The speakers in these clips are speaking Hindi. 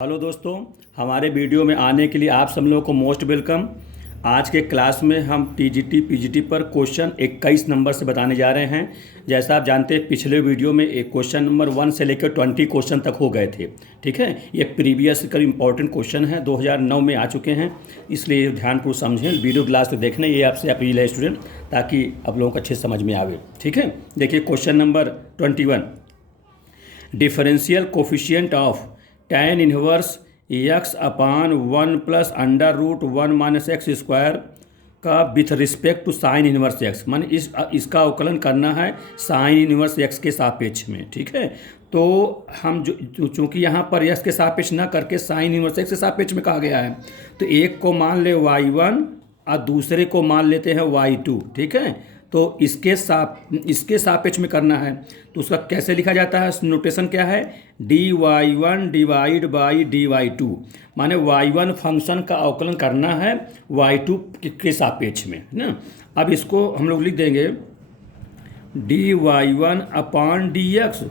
हेलो दोस्तों, हमारे वीडियो में आने के लिए आप सब लोगों को मोस्ट वेलकम। आज के क्लास में हम टीजीटी पीजीटी पर क्वेश्चन 21 नंबर से बताने जा रहे हैं। जैसा आप जानते हैं, पिछले वीडियो में एक क्वेश्चन नंबर 1 से लेकर 20 क्वेश्चन तक हो गए थे। ठीक है, ये प्रीवियस का इंपॉर्टेंट क्वेश्चन है, 2009 में आ चुके हैं, इसलिए ध्यानपूर्वक समझें। वीडियो क्लास में देखना ये आपसे अपील है स्टूडेंट, ताकि आप लोगों को अच्छे समझ में आवे। ठीक है, देखिए question number 21, differential coefficient of tan inverse x upon 1 plus under root 1 minus x square का with respect to sine inverse x, माने इसका अवकलन करना है साइन इनवर्स x के सापेक्ष में। ठीक है, तो हम चूँकि यहाँ पर x के सापेक्ष ना करके साइन इनवर्स x के सापेक्ष में कहा गया है, तो एक को मान ले y1 और दूसरे को मान लेते हैं y2। ठीक है, तो इसके सापेक्ष में करना है, तो उसका कैसे लिखा जाता है, नोटेशन क्या है, dy1 डिवाइड बाई dy2, माने y1 फंक्शन का अवकलन करना है y2 के सापेक्ष में, है ना। अब इसको हम लोग लिख देंगे dy1 अपान dx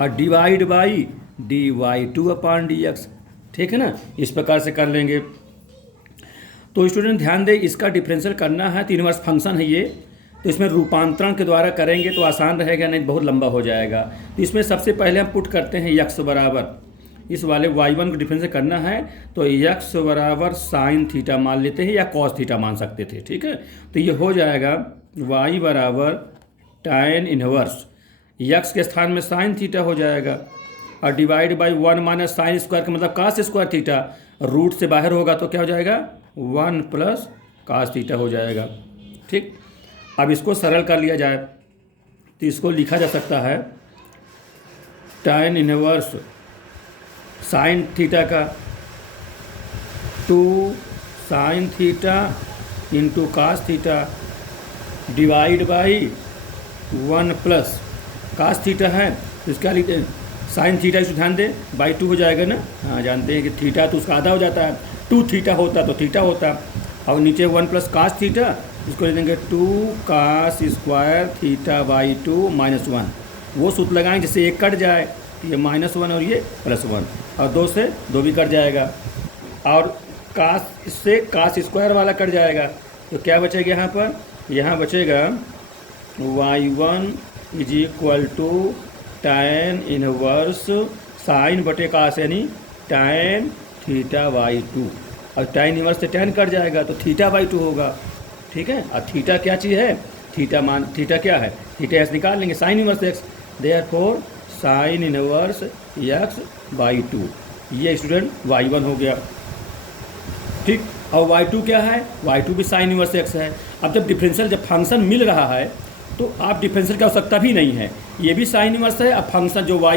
और divide by dy2 upon dx। ठीक है ना, इस प्रकार से कर लेंगे। तो स्टूडेंट ध्यान दें, इसका डिफरेंशियल करना है, 3 वर्ष फंक्शन है ये, तो इसमें रूपांतरण के द्वारा करेंगे तो आसान रहेगा, नहीं बहुत लंबा हो जाएगा। तो इसमें सबसे पहले हम पुट करते हैं x बराबर, इस वाले y1 को डिफरेंशियल करना है तो x बराबर साइन थीटा मान लेते हैं, या कॉस थीटा मान सकते थे। ठीक है, तो ये हो जाएगा y बराबर tan इनवर्स x के स्थान में साइन थीटा हो जाएगा, और divide by 1 minus sine square का मतलब कास स्क्वायर थीटा, रूट से बाहर होगा तो क्या हो जाएगा 1 प्लस कास थीटा हो जाएगा। ठीक, अब इसको सरल कर लिया जाए तो इसको लिखा जा सकता है tan इनवर्स साइन थीटा का 2 sine theta into cos theta divide by 1 plus cos theta है, तो इसका लिखते हैं साइन थीटा, इसको ध्यान दें बाई 2 हो जाएगा ना। हाँ, जानते हैं कि थीटा तो उसका आधा हो जाता है, 2 थीटा होता तो थीटा होता, और नीचे 1 प्लस कास थीटा, इसको ले देंगे 2 cos square theta by 2 minus 1। वो सूत्र लगाएंगे जिससे एक कट जाए, तो ये -1 और ये +1, और 2 से 2 भी कट जाएगा, और कास से कास स्क्वायर वाला कट जाएगा, तो क्या बचेगा यहाँ पर, यहाँ बचेगा y1 is equal to tan inverse sine बटे कास, यानी tan थीटा बाई 2, और tan इनवर्स से tan कट जाएगा तो थीटा बाई 2 होगा। ठीक है, और थीटा क्या चीज़ है, थीटा क्या है, थीटा एस निकाल लेंगे sine inverse x, therefore sine inverse x by 2, ये स्टूडेंट y1 हो गया। ठीक, और y2 क्या है, y2 भी साइन इनवर्स एक्स है। अब जब फंक्शन मिल रहा है तो आप डिफरेंशियल की आवश्यकता भी नहीं है, ये भी साइन इनवर्स है, अब फंक्शन जो y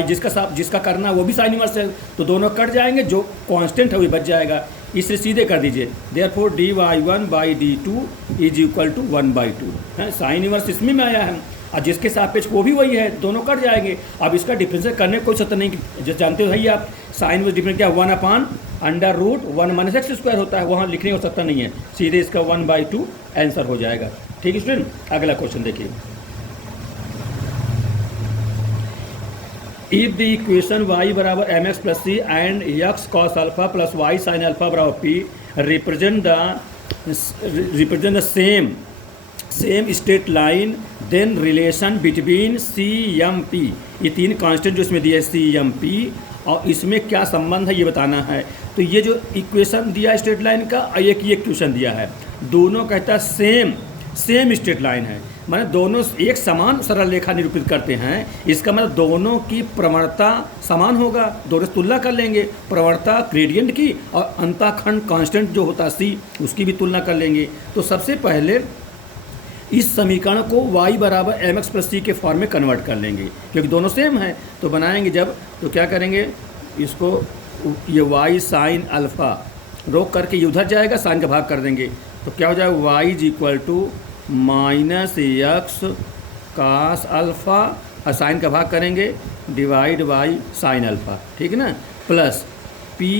जिसका करना है वो भी साइन इनवर्स है, तो दोनों कट जाएंगे, जो कांस्टेंट है वो बच जाएगा, इससे सीधे कर दीजिए, therefore dy1 by d2 is equal to 1/2 है, साइन इनवर्स इसमें में आया है, और जिसके सापेक्ष वो भी वही है, दोनों कट जाएंगे। अब इसका डिफरेंशियल करने को कोई सत्ता नहीं, जो जानते हो भाई आप, साइन इनवर्स डिफरेंस क्या 1 upon under root 1 minus x square होता है, वहाँ लिखने को सत्ता नहीं है, सीधे इसका 1/2 आंसर हो जाएगा। ठीक है स्टूडेंट, अगला क्वेश्चन देखिए, इफ द इक्वेशन y बराबर mx plus C and x cos alpha plus y sin alpha बराबर p represent the same straight line, then relation between C M P, ये 3 कांस्टेंट जो इसमें दिया है सी एम पी, और इसमें क्या संबंध है ये बताना है। तो ये जो इक्वेशन दिया है स्ट्रेट लाइन का, और एक ये इक्वेशन दिया है, दोनों कहता है सेम स्ट्रेट लाइन है, माने दोनों एक समान सरल रेखा निरूपित करते हैं, इसका मतलब दोनों की प्रवणता समान होगा, दोनों से तुलना कर लेंगे, प्रवणता ग्रेडियंट की और अंतःखंड कांस्टेंट जो होता है सी, उसकी भी तुलना कर लेंगे। तो सबसे पहले इस समीकरण को y बराबर mx प्लस सी के फॉर्म में कन्वर्ट कर लेंगे, क्योंकि दोनों सेम है, तो बनाएंगे जब, तो क्या करेंगे, इसको ये y साइन अल्फ़ा रोक करके ये उधर जाएगा, साइन का भाग कर देंगे, तो क्या हो जाएगा y is equal to minus x cos alpha, और साइन का भाग करेंगे डिवाइड बाई साइन अल्फ़ा, ठीक है ना, plus p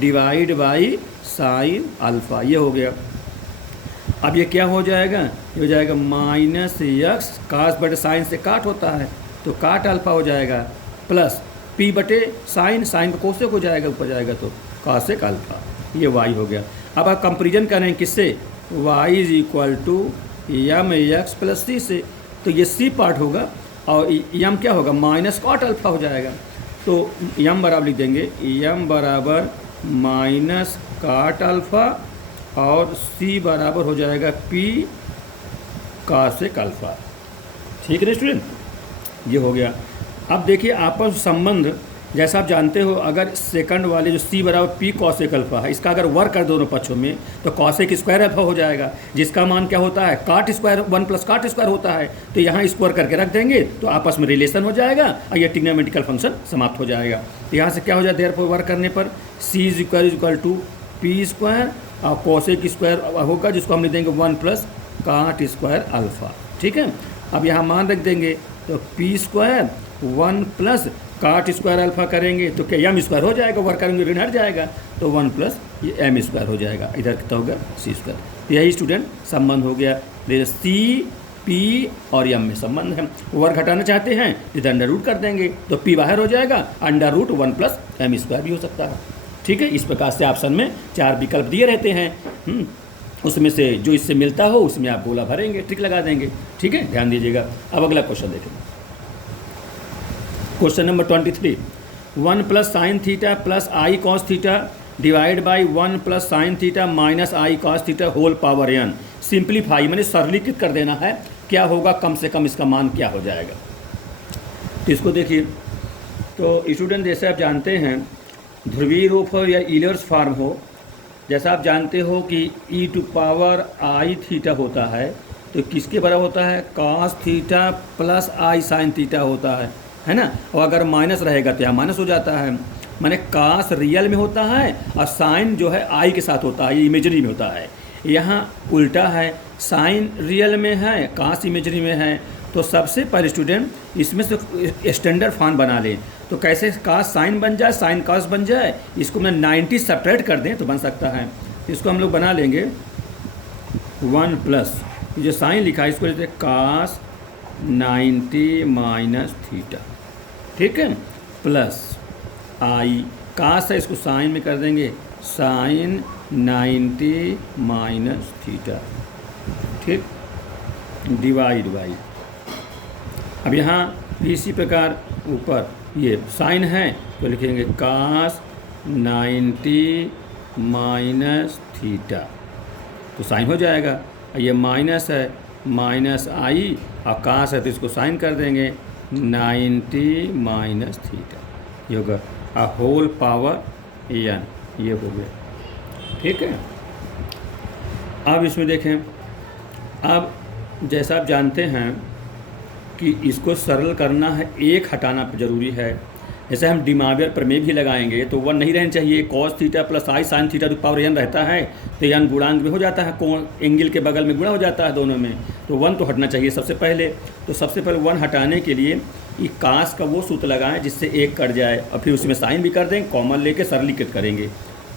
divide by sine alpha, ये हो गया। अब ये क्या हो जाएगा, ये हो जाएगा माइनस एक्स कास बटे साइन से काट होता है, तो काट अल्फ़ा हो जाएगा, प्लस p बटे साइन, साइन का कोसेक हो जाएगा, ऊपर जाएगा तो कॉसेक अल्फा, ये y हो गया। अब आप कंपेरिजन करें किससे, y is equal to m x plus c से, तो ये सी पार्ट होगा और एम क्या होगा, माइनस कॉट अल्फा हो जाएगा। तो एम बराबर लिख देंगे, एम बराबर माइनस कॉट अल्फा और सी बराबर हो जाएगा पी कॉसेक अल्फा। ठीक है स्टूडेंट, ये हो गया। अब देखिए आपस संबंध, जैसा आप जानते हो, अगर सेकंड वाले जो सी बराबर पी कॉसेक अल्फा है, इसका अगर वर्क कर दोनों पक्षों में तो कॉसेक स्क्वायर अल्फा हो जाएगा, जिसका मान क्या होता है, काट स्क्वायर, 1 प्लस काट स्क्वायर होता है। तो यहाँ स्क्वायर करके रख देंगे तो आपस में रिलेशन हो जाएगा और ये ट्रिग्नोमेट्रिकल फंक्शन समाप्त हो जाएगा। तो यहाँ से क्या हो जाए, देयरफॉर वर्क करने पर c is equal to p square और कॉसेक स्क्वायर होगा, जिसको हम लिख देंगे 1 प्लस काट स्क्वायर अल्फा। ठीक है, अब यहाँ मान रख देंगे तो पी स्क्वायर 1 प्लस काट स्क्वायर अल्फा करेंगे तो क्या एम स्क्वायर हो जाएगा, वर्क करेंगे ऋण हट जाएगा तो 1 प्लस ये एम स्क्वायर हो जाएगा, इधर कितना होगा सी स्क्वायर। यही स्टूडेंट संबंध हो गया, सी पी और एम में संबंध है। वर्क हटाना चाहते हैं इधर अंडर रूट कर देंगे तो पी बाहर हो जाएगा, under root 1 plus M square भी हो सकता है। ठीक है, इस प्रकार से ऑप्शन में 4 विकल्प दिए रहते हैं, उसमें से जो इससे मिलता हो उसमें आप गोला भरेंगे, ट्रिक लगा देंगे। ठीक है, ध्यान दीजिएगा। अब अगला क्वेश्चन देखें, question number 23, 1 plus sine theta plus I cos theta divide by 1 plus sine theta minus I cos theta whole power n। Simplify मैंने सरलीकृत कर देना है, क्या होगा, कम से कम इसका मान क्या हो जाएगा। तो इसको देखिए, तो स्टूडेंट जैसे आप जानते हैं ध्रुवीय रूप हो या ईलर्स फॉर्म हो, जैसा आप जानते हो कि e to power I theta होता है तो किसके बराबर होता है, कॉस थीटा प्लस आई साइन थीटा होता है ना। और अगर माइनस रहेगा तो यहाँ माइनस हो जाता है, माने कास रियल में होता है और साइन जो है आई के साथ होता है, ये इमेजरी में होता है। यहाँ उल्टा है, साइन रियल में है, कास इमेजरी में है। तो सबसे पहले स्टूडेंट इसमें से स्टैंडर्ड फॉर्म बना लें। तो कैसे कास साइन बन जाए, साइन कास बन जाए, इसको मैं 90 सब्ट्रैक्ट कर दें तो बन सकता है। इसको हम लोग बना लेंगे 1 प्लस जो साइन लिखा है इसको लेते कास 90 माइनस थीटा, ठीक है, प्लस आई कास है इसको साइन में कर देंगे साइन 90 माइनस थीटा, ठीक, डिवाइड बाई। अब यहाँ इसी प्रकार ऊपर ये साइन है तो लिखेंगे कास 90 माइनस थीटा, तो साइन हो जाएगा। ये माइनस है, माइनस आई, और कास है तो इसको साइन कर देंगे 90 माइनस थीटा, ये होगा a होल पावर n, ये हो गया, ठीक है। अब इसमें देखें, अब जैसा आप जानते हैं कि इसको सरल करना है, एक हटाना ज़रूरी है। जैसे हम डिमावियर प्रमेय भी लगाएंगे तो 1 नहीं रहना चाहिए, कॉस थीटा प्लस आई साइन थीटा तो पावर n रहता है तो n गुणांक में हो जाता है, कोण एंगल के बगल में गुणा हो जाता है दोनों में, तो 1 तो हटना चाहिए सबसे पहले। तो सबसे पहले 1 हटाने के लिए ये कास का वो सूत्र लगाएं जिससे 1 कट जाए और फिर उसमें साइन भी कर दें, कॉमन लेके सरलीकृत करेंगे।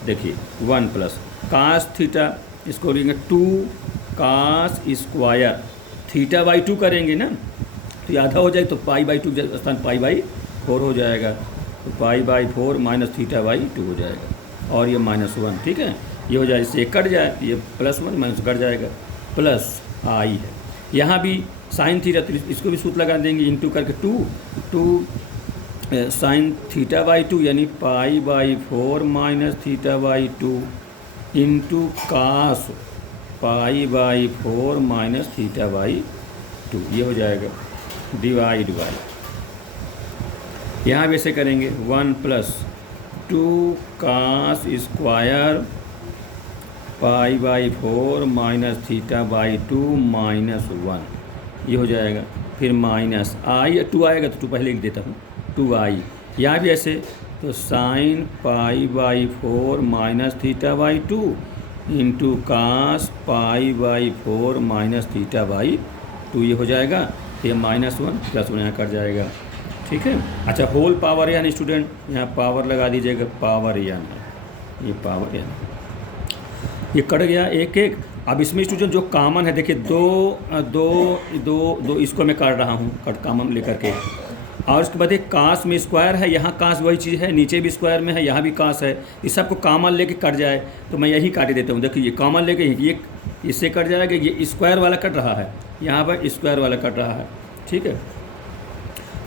देखिए 1 प्लस कास थीटा, इसको लेंगे 2 कास स्क्वायर थीटा बाई 2 करेंगे ना, तो आधा हो जाए तो पाई बाई 2 स्थान पाई बाई 4 हो जाएगा, तो पाई बाई 4 माइनस थीटा बाई 2 हो जाएगा, और ये -1, ठीक है, ये हो जाए, इससे कट जाए, ये +1 माइनस कट जाएगा, प्लस आई है। यहाँ भी साइन थीटा तो इसको भी सूत्र लगा देंगे, इंटू करके 2 साइन थीटा बाई 2 यानी pi by 4 minus theta by 2 into cos pi by 4 minus theta by 2, ये हो जाएगा, डिवाइड बाई। यहाँ भी ऐसे करेंगे 1 plus 2 cos square pi by 4 minus theta by 2 -1, ये हो जाएगा, फिर माइनस आई 2 आएगा तो 2 पहले लिख देता हूँ, 2i। यहाँ भी ऐसे तो sine pi by 4 minus theta by 2 into cos pi by 4 minus theta by 2, ये हो जाएगा, ये -1 +1 यहाँ कट जाएगा, ठीक है। अच्छा, होल पावर n स्टूडेंट, यहाँ पावर लगा दीजिएगा, पावर n, ये पावर n, ये कट गया एक एक। अब इसमें स्टूडेंट जो कॉमन है देखिए, दो इसको मैं काट रहा हूँ, कट कॉमन लेकर के, और उसके बाद एक कास में स्क्वायर है, यहाँ कास वही चीज़ है, नीचे भी स्क्वायर में है, यहाँ भी कास है। इस सबको कॉमन लेके कट जाए तो मैं यही काट देता हूँ। देखिए ये कॉमन लेके ये इससे कट जाएगा, ये स्क्वायर वाला कट रहा है, यहाँ पर स्क्वायर वाला कट रहा है, ठीक है।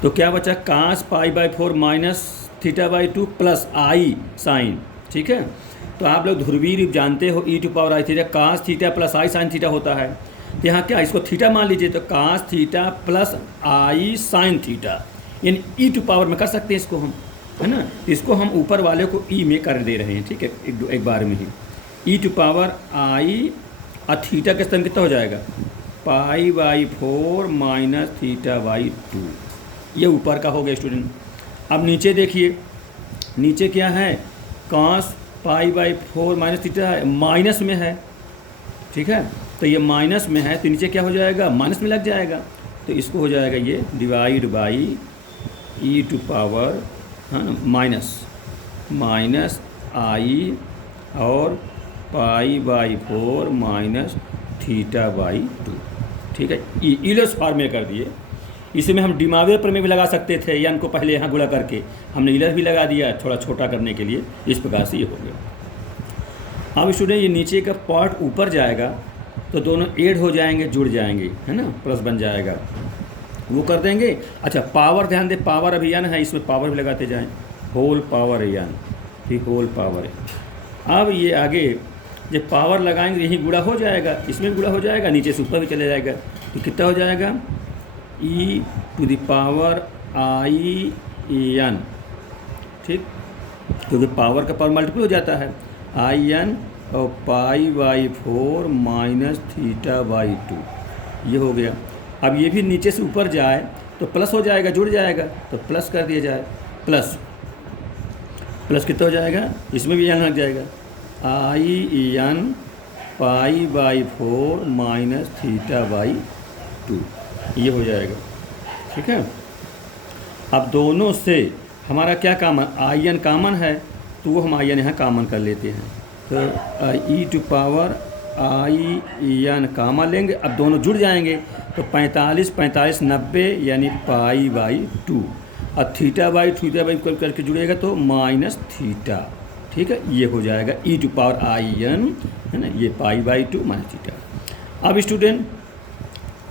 तो क्या बचा, कास π/4 माइनस θ/2 प्लस आई साइन, ठीक है। तो आप लोग ध्रुवीय जानते हो, e⁻i⁻, कास थीटा प्लस आई साइन थीटा होता है। तो यहाँ क्या, इसको थीटा मान लीजिए, तो कास थीटा प्लस आई साइन थीटा, यानी e⁻ में कर सकते हैं इसको हम, है ना। इसको हम ऊपर वाले को e में कर दे रहे हैं, ठीक है, एक बार में ही। e⁻i और थीटा के स्थान कितना हो जाएगा, π/4 माइनस θ/2, ये ऊपर का हो गया स्टूडेंट। अब नीचे देखिए, नीचे क्या है, कास π/4 माइनस थीटा है, माइनस में है, ठीक है। तो ये माइनस में है तो नीचे क्या हो जाएगा, माइनस में लग जाएगा। तो इसको हो जाएगा ये डिवाइड बाई e⁻, हाँ, माइनस आई और π/4 माइनस θ/2, ठीक है। इलस फॉर्म में कर दिए। इसी में हम डिमावेर पर में भी लगा सकते थे, या इनको पहले यहाँ गुणा करके हमने इलस भी लगा दिया थोड़ा छोटा करने के लिए। इस प्रकार से ये हो गया। अब स्टूडेंट ये नीचे का पार्ट ऊपर जाएगा तो दोनों ऐड हो जाएंगे, जुड़ जाएंगे, है ना, प्लस बन जाएगा, वो कर देंगे। अच्छा पावर ध्यान दे, पावर अभी n है, इसमें पावर भी लगाते जाएं, होल पावर n, फिर होल पावर n। अब ये आगे जब पावर लगाएंगे यही गुणा हो जाएगा, इसमें भी गुणा हो जाएगा, नीचे से ऊपर भी चले जाएगा। तो कितना हो जाएगा, e⁻i⁻n, ठीक, क्योंकि पावर का पावर मल्टीपल हो जाता है, in और π/4 माइनस θ/2, ये हो गया। अब ये भी नीचे से ऊपर जाए तो प्लस हो जाएगा, जुड़ जाएगा, तो प्लस कर दिया जाए, प्लस कितना हो जाएगा, इसमें भी n लग जाएगा, in π/4 माइनस θ/2, ये हो जाएगा, ठीक है। अब दोनों से हमारा क्या कॉमन, in कॉमन है तो वो हम in यहाँ कॉमन कर लेते हैं। तो e⁻i⁻n कॉमन लेंगे, अब दोनों जुड़ जाएंगे तो 45 90 यानी π/2, और θ/2 करके जुड़ेगा तो माइनस थीटा, ठीक है, ये हो जाएगा e⁻in, है ना, ये π/2 माइनस थीटा। अब स्टूडेंट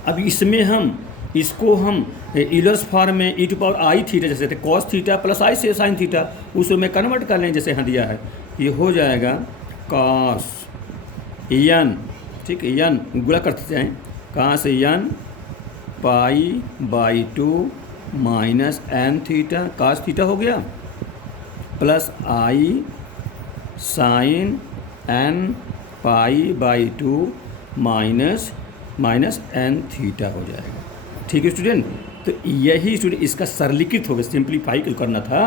अब इसमें हम इसको हम इलस फॉर्म में e⁻i⁻, जैसे थे कॉस थीटा प्लस आई से साइन थीटा, उसमें कन्वर्ट कर लें जैसे यहाँ दिया है, ये हो जाएगा कॉस n, ठीक है, n गुणा करते जाएँ, cos n π/2 minus n theta, cos theta हो गया, प्लस आई sine n π/2 minus n theta हो जाएगा, ठीक है स्टूडेंट। तो यही स्टूडेंट इसका सरलीकृत हो गया, सिंप्लीफाई करना था,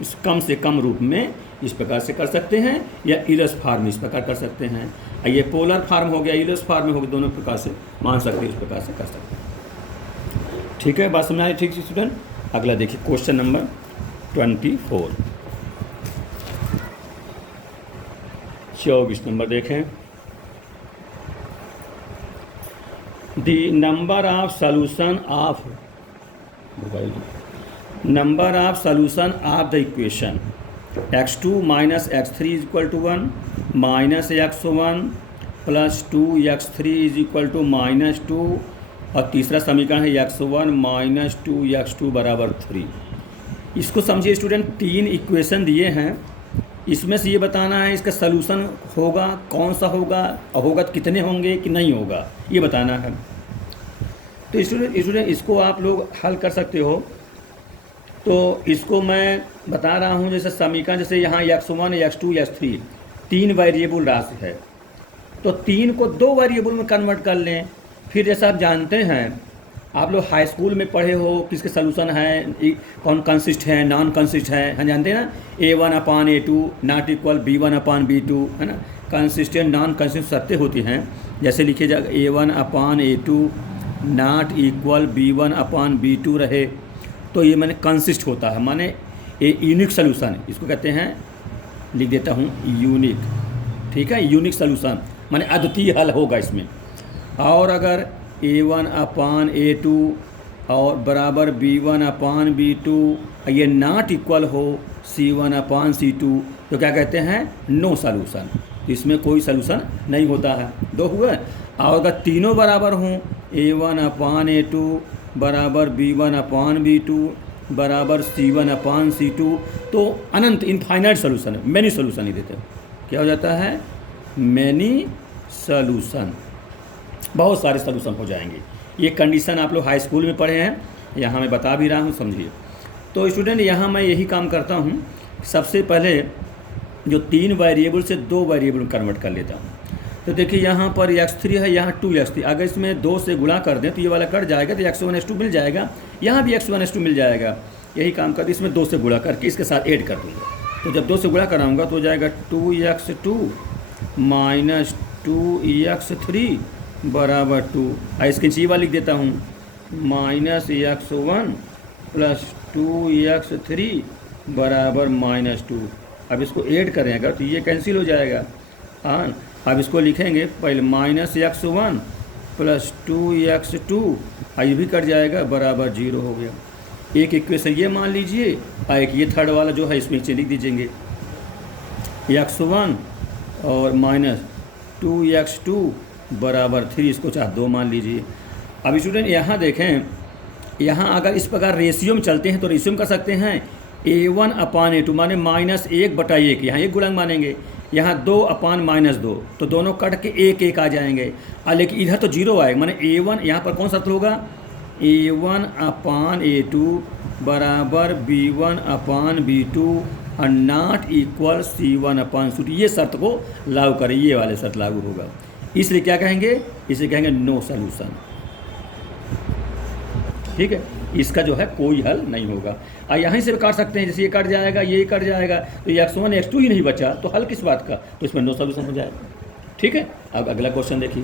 इस कम से कम रूप में इस प्रकार से कर सकते हैं, या इलस फार्म इस प्रकार कर सकते हैं, ये पोलर फार्म हो गया, इलस फार्म हो गया, दोनों प्रकार से मान सकते हैं, इस प्रकार से कर सकते हैं, ठीक है। बात समझ आई, ठीक है स्टूडेंट। अगला देखिए क्वेश्चन नंबर 24, 24 नंबर देखें। The number of solution of the equation x2 minus x3 is equal to 1 minus x1 plus 2x3 is equal to minus 2, और तीसरा समीकरण है x1 माइनस 2x2 बराबर 3। इसको समझिए स्टूडेंट, तीन इक्वेशन दिए हैं, इसमें से ये बताना है इसका सलूशन होगा कौन सा होगा, और होगा तो कितने होंगे कि नहीं होगा, ये बताना है। तो स्टूडेंट इसको आप लोग हल कर सकते हो। तो इसको मैं बता रहा हूँ, जैसे समीकरण, जैसे यहाँ x1 x2 x3 तीन वेरिएबल राशि है, तो तीन को दो वेरिएबल में कन्वर्ट कर लें। फिर जैसा आप जानते हैं, आप लोग हाई स्कूल में पढ़े हो, किसके सलूशन है, कौन कंसिस्ट है, नॉन कंसिस्ट है, जानते हैं ना, a1/a2 नॉट इक्वल b1/b2, है ना, कंसिस्टेंट नॉन कंसिस्टेंट सत्य होती हैं। जैसे लिखे जाएगा a1/a2 नॉट इक्वल b1/b2 रहे, तो ये माने कंसिस्ट होता है, माने ये यूनिक सलूशन, इसको कहते हैं, लिख देता हूँ यूनिक, ठीक है, यूनिक सलूशन माने अद्वितीय हल होगा इसमें। और अगर a1/a2 और बराबर B1/B2, ये नॉट इक्वल हो C1/C2, तो क्या कहते हैं, नो सॉल्यूशन। तो इसमें कोई सॉल्यूशन नहीं होता है। दो हुए। और अगर तीनों बराबर हों, A1/A2 बराबर B1/B2 बराबर C1/C2, तो अनंत इनफाइनाइट सॉल्यूशन है, मैनी सॉल्यूशन नहीं देते। क्या हो जाता है, मैनी सॉल्यूशन, बहुत सारे सॉल्यूशन हो जाएंगे। ये कंडीशन आप लोग हाई स्कूल में पढ़े हैं, यहाँ मैं बता भी रहा हूँ, समझिए। तो स्टूडेंट यहाँ मैं यही काम करता हूँ, सबसे पहले जो 3 वेरिएबल से 2 वेरिएबल कन्वर्ट कर लेता हूँ। तो देखिए यहाँ पर x3 है, यहाँ 2x3, अगर इसमें 2 से गुणा कर दें तो ये वाला कट जाएगा, तो x1 x2 मिल जाएगा, यहाँ भी x1 x2 मिल जाएगा। यही काम करके इसमें 2 से गुणा करके इसके साथ ऐड कर दूँगा। तो जब 2 से गुणा कराऊँगा तो हो जाएगा 2x2 माइनस 2x3 बराबर 2। इसके नीचे वाला लिख देता हूँ, माइनस x1 प्लस 2x3 बराबर -2। अब इसको ऐड करें अगर तो ये कैंसिल हो जाएगा। हाँ, अब इसको लिखेंगे पहले -x1 प्लस 2x2, ये भी कट जाएगा, बराबर 0 हो गया। एक इक्वेशन ये मान लीजिए, और एक ये थर्ड वाला जो है इसमें नीचे लिख दीजिएंगे, x1 और माइनस 2x2 बराबर 3, इसको चाहे 2 मान लीजिए। अब स्टूडेंट यहाँ देखें, यहाँ अगर इस प्रकार रेशियो में चलते हैं तो रेशियो में कर सकते हैं, A1/A2 माने -1/1, यहाँ एक गुणक मानेंगे, यहाँ 2/-2, तो दोनों कट के 1 आ जाएंगे। लेकिन इधर तो 0 आएगा, माने A1 यहाँ पर कौन सा होगा, A1/A2 बराबर B1/B2 और नॉट इक्वल C1/C2। ये शर्त को लागू करें, ये वाले शर्त लागू होगा, इसलिए क्या कहेंगे, इसे कहेंगे नो सॉल्यूशन। ठीक है, इसका जो है कोई हल नहीं होगा। यहीं से काट सकते हैं, जैसे ये कट जाएगा, ये कट जाएगा, तो x1 x2 ही नहीं बचा, तो हल किस बात का, तो इसमें नो सॉल्यूशन हो जाएगा। ठीक है, अब अगला क्वेश्चन देखिए,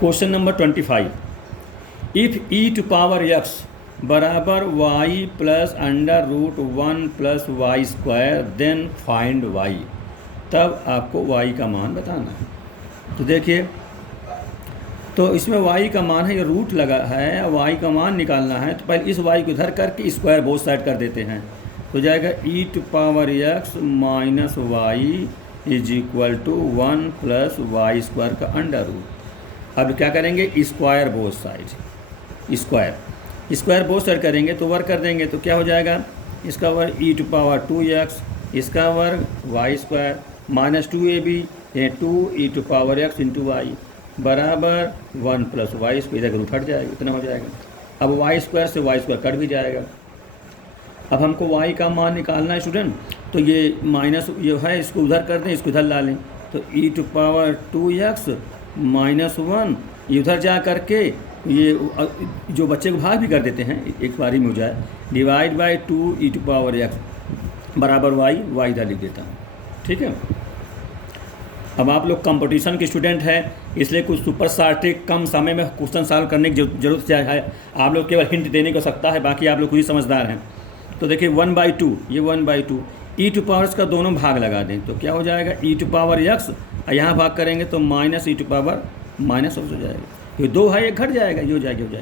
क्वेश्चन नंबर 25। इफ़ e⁻x बराबर y plus √1 plus y², then find y। तब आपको y का मान बताना है। तो देखिए, तो इसमें y का मान है, ये रूट लगा है, y का मान निकालना है, तो पहले इस y को इधर करके स्क्वायर बोथ साइड कर देते हैं, तो जाएगा e⁻x minus y is equal to 1 plus y² का अंडर रूट। अब क्या करेंगे, square both side, square both side करेंगे तो वर्क कर देंगे, तो क्या हो जाएगा, इसका वर्ग e⁻2x, इसका वर्ग y² minus 2ab, 2e⁻x into Y बराबर 1 प्लस y², इधर रूट हट जाएगा, इतना हो जाएगा। अब y² से y² कट भी जाएगा। अब हमको y का मान निकालना है स्टूडेंट, तो ये माइनस ये है, इसको उधर कर दें, इसको इधर ला लें, तो e⁻2x माइनस 1, ये उधर जा करके ये जो बच्चे को भाग भी कर देते हैं, एक बारी में हो जाए, डिवाइड बाई 2e⁻x बराबर y इधर लिख देता हूँ। ठीक है, अब आप लोग कंपटीशन के स्टूडेंट हैं, इसलिए कुछ सुपर शार्टिक कम समय में क्वेश्चन सॉल्व करने की जरूरत है, आप लोग केवल हिंट देने को सकता है, बाकी आप लोग खुद ही समझदार हैं। तो देखिए 1/2, ये 1/2, e⁻x का दोनों भाग लगा दें, तो क्या हो जाएगा, e⁻x, यहाँ भाग करेंगे तो माइनस e⁻- हो जाएगा, ये 2 है, ये घट जाएगा, ये हो जाएगा,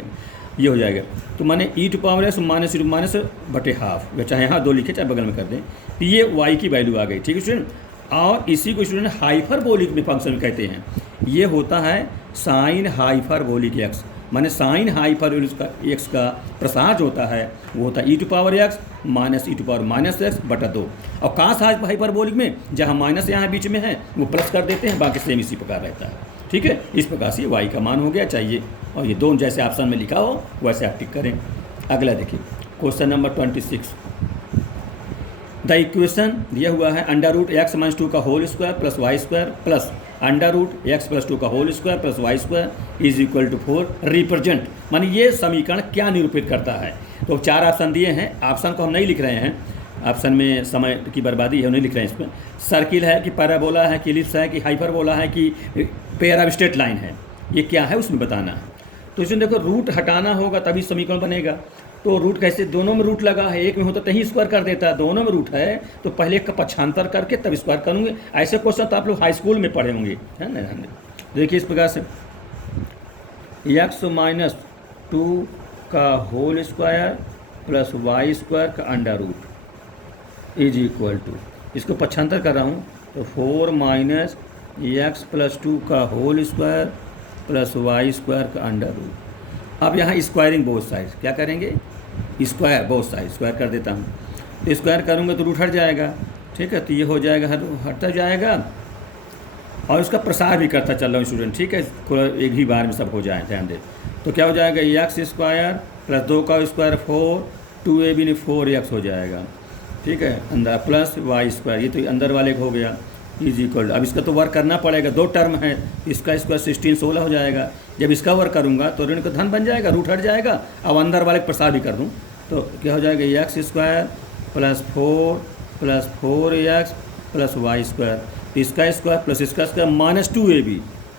ये हो जाएगा। तो माने e⁻x माइनस बटे हाफ, चाहे यहाँ 2 लिखे चाहे बगल में कर दें, तो ये y की वैल्यू आ गई। ठीक है स्टूडेंट, और इसी को स्टूडेंट हाइपरबोलिक में फंक्शन कहते हैं। ये होता है साइन हाइपरबोलिक एक्स, माने साइन हाइपरबोलिक एक्स का प्रसार जो होता है वो होता है e⁻x माइनस e⁻−x बटा 2। और काश हाइपरबोलिक में जहाँ माइनस यहाँ बीच में है वो प्लस कर देते हैं, बाकी सेम इसी प्रकार रहता है। ठीक है, इस प्रकार से y का मान हो गया चाहिए, और ये दोनों जैसे ऑप्शन में लिखा हो वैसे आप टिक करें। अगला देखिए, क्वेश्चन नंबर 26। द इक्वेशन दिया हुआ है √x - 2 का whole square plus y² plus √x + 2 का whole square plus y² is equal to 4 represent, मानी ये समीकरण क्या निरूपित करता है। तो 4 ऑप्शन दिए हैं, ऑप्शन को हम नहीं लिख रहे हैं, ऑप्शन में समय की बर्बादी है, नहीं लिख रहे हैं इसमें। सर्किल है कि पैराबोला है कि एलिप्स है कि हाइपरबोला है कि पेयर ऑफ स्ट्रेट लाइन है, ये क्या है उसमें बताना है। तो इसमें देखो रूट हटाना होगा तभी समीकरण बनेगा। तो रूट कैसे, दोनों में रूट लगा है, एक में होता तहीं स्क्वायर कर देता है, दोनों में रूट है तो पहले एक का पक्षांतर करके तब स्क्वायर करूँगे। ऐसे क्वेश्चन तो आप लोग हाई स्कूल में पढ़े होंगे, है ना। देखिए इस प्रकार से x - 2 का whole square plus y square का under root is equal to, इसको पक्षांतर कर रहा हूँ तो 4 माइनस एक्स प्लस 2 का whole square plus y square का अंडर रूट। अब यहाँ स्क्वायरिंग बोथ साइड क्या करेंगे, स्क्वायर बोथ साइड स्क्वायर कर देता हूँ, तो स्क्वायर करूँगा तो रूट हट जाएगा, ठीक है, तो ये हो जाएगा, हटता जाएगा और इसका प्रसार भी करता चल रहा हूँ स्टूडेंट, ठीक है, एक ही बार में सब हो जाए, ध्यान दे। तो क्या हो जाएगा, एक्स स्क्वायर प्लस 2 का स्क्वायर 4, 2ab ने 4x हो जाएगा, ठीक है, अंदर प्लस वाई स्क्वायर, ये तो अंदर वाले को हो गया इज इक्वल। अब इसका तो वर्क करना पड़ेगा, 2 टर्म है, इसका स्क्वायर 16 16 हो जाएगा। जब इसका वर्क करूँगा तो ऋण का धन बन जाएगा, रूट हट जाएगा। अब अंदर वाले को प्रसार भी कर दूँ तो क्या हो जाएगा, x square plus 4 plus 4x plus y square, तो इसका स्क्वायर प्लस इसका स्क्वायर माइनस 2ab,